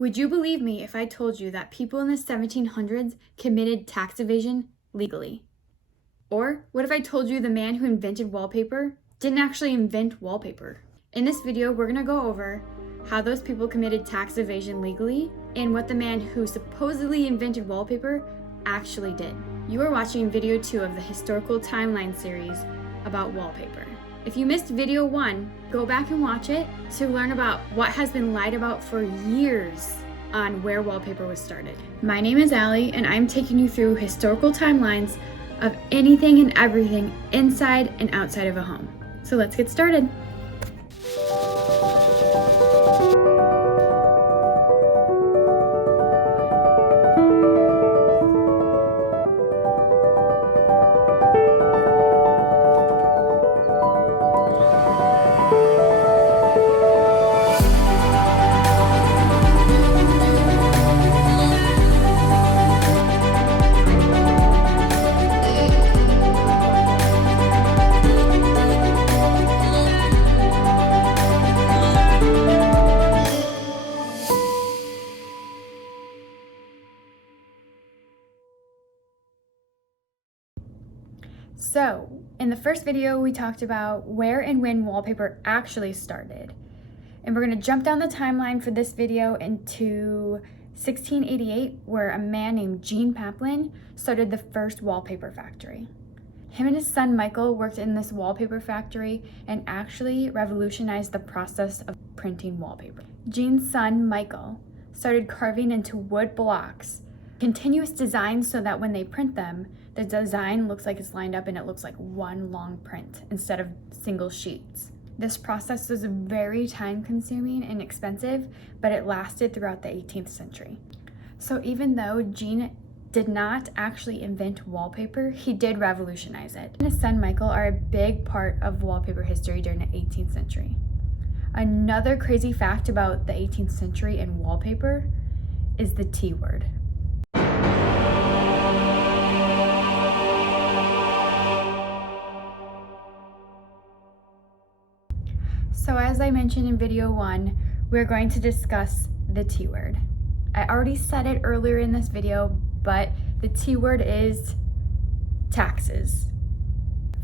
Would you believe me if I told you that people in the 1700s committed tax evasion legally? Or what if I told you the man who invented wallpaper didn't actually invent wallpaper? In this video, we're gonna go over how those people committed tax evasion legally and what the man who supposedly invented wallpaper actually did. You are watching video 2 of the historical timeline series about wallpaper. If you missed video 1, go back and watch it to learn about what has been lied about for years on where wallpaper was started. My name is Allie, and I'm taking you through historical timelines of anything and everything inside and outside of a home. So let's get started. So, in the first video, we talked about where and when wallpaper actually started. And we're going to jump down the timeline for this video into 1688, where a man named Jean Paplin started the first wallpaper factory. Him and his son Michael worked in this wallpaper factory and actually revolutionized the process of printing wallpaper. Jean's son Michael started carving into wood blocks continuous designs so that when they print them, the design looks like it's lined up and it looks like one long print instead of single sheets. This process was very time consuming and expensive, but it lasted throughout the 18th century. So even though Jean did not actually invent wallpaper, he did revolutionize it. And his son Michael are a big part of wallpaper history during the 18th century. Another crazy fact about the 18th century and wallpaper is the T word. So as I mentioned in video 1, we're going to discuss the T word. I already said it earlier in this video, but the T word is taxes.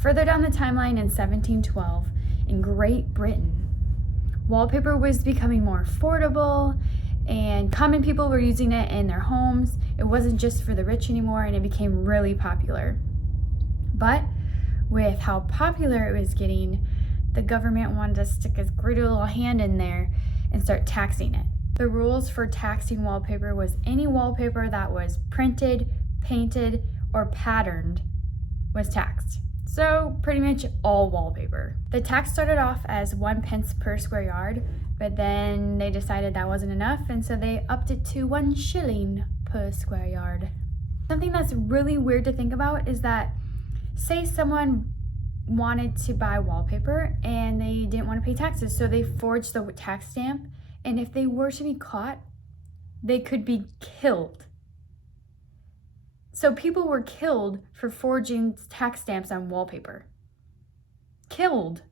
Further down the timeline in 1712, in Great Britain, wallpaper was becoming more affordable and common people were using it in their homes. It wasn't just for the rich anymore, and it became really popular. But with how popular it was getting, the government wanted to stick its gritty little hand in there and start taxing it. The rules for taxing wallpaper was any wallpaper that was printed, painted, or patterned was taxed. So pretty much all wallpaper. The tax started off as 1 pence per square yard, but then they decided that wasn't enough, and so they upped it to 1 shilling per square yard. Something that's really weird to think about is that, say someone wanted to buy wallpaper and they didn't want to pay taxes, so they forged the tax stamp, and if they were to be caught, they could be killed. So people were killed for forging tax stamps on wallpaper. Killed.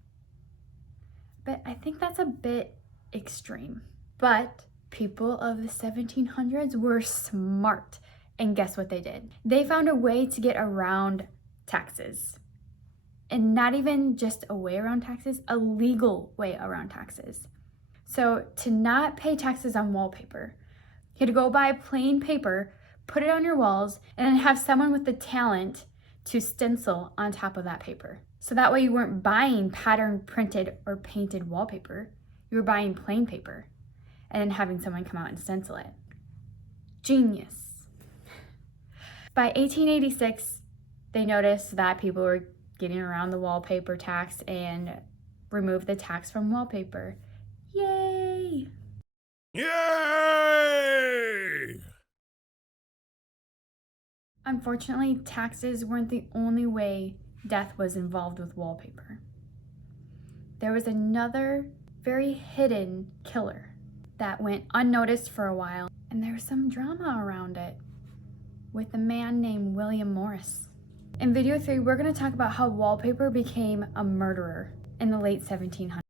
But I think that's a bit extreme. But people of the 1700s were smart, and guess what they did? They found a way to get around taxes. And not even just a way around taxes, a legal way around taxes. So to not pay taxes on wallpaper, you had to go buy plain paper, put it on your walls, and then have someone with the talent to stencil on top of that paper. So that way you weren't buying pattern printed or painted wallpaper, you were buying plain paper and then having someone come out and stencil it. Genius. By 1886, they noticed that people were getting around the wallpaper tax and removed the tax from wallpaper. Yay! Yay! Unfortunately, taxes weren't the only way death was involved with wallpaper. There was another very hidden killer that went unnoticed for a while, and there was some drama around it with a man named William Morris. In video 3, we're going to talk about how wallpaper became a murderer in the late 1700s.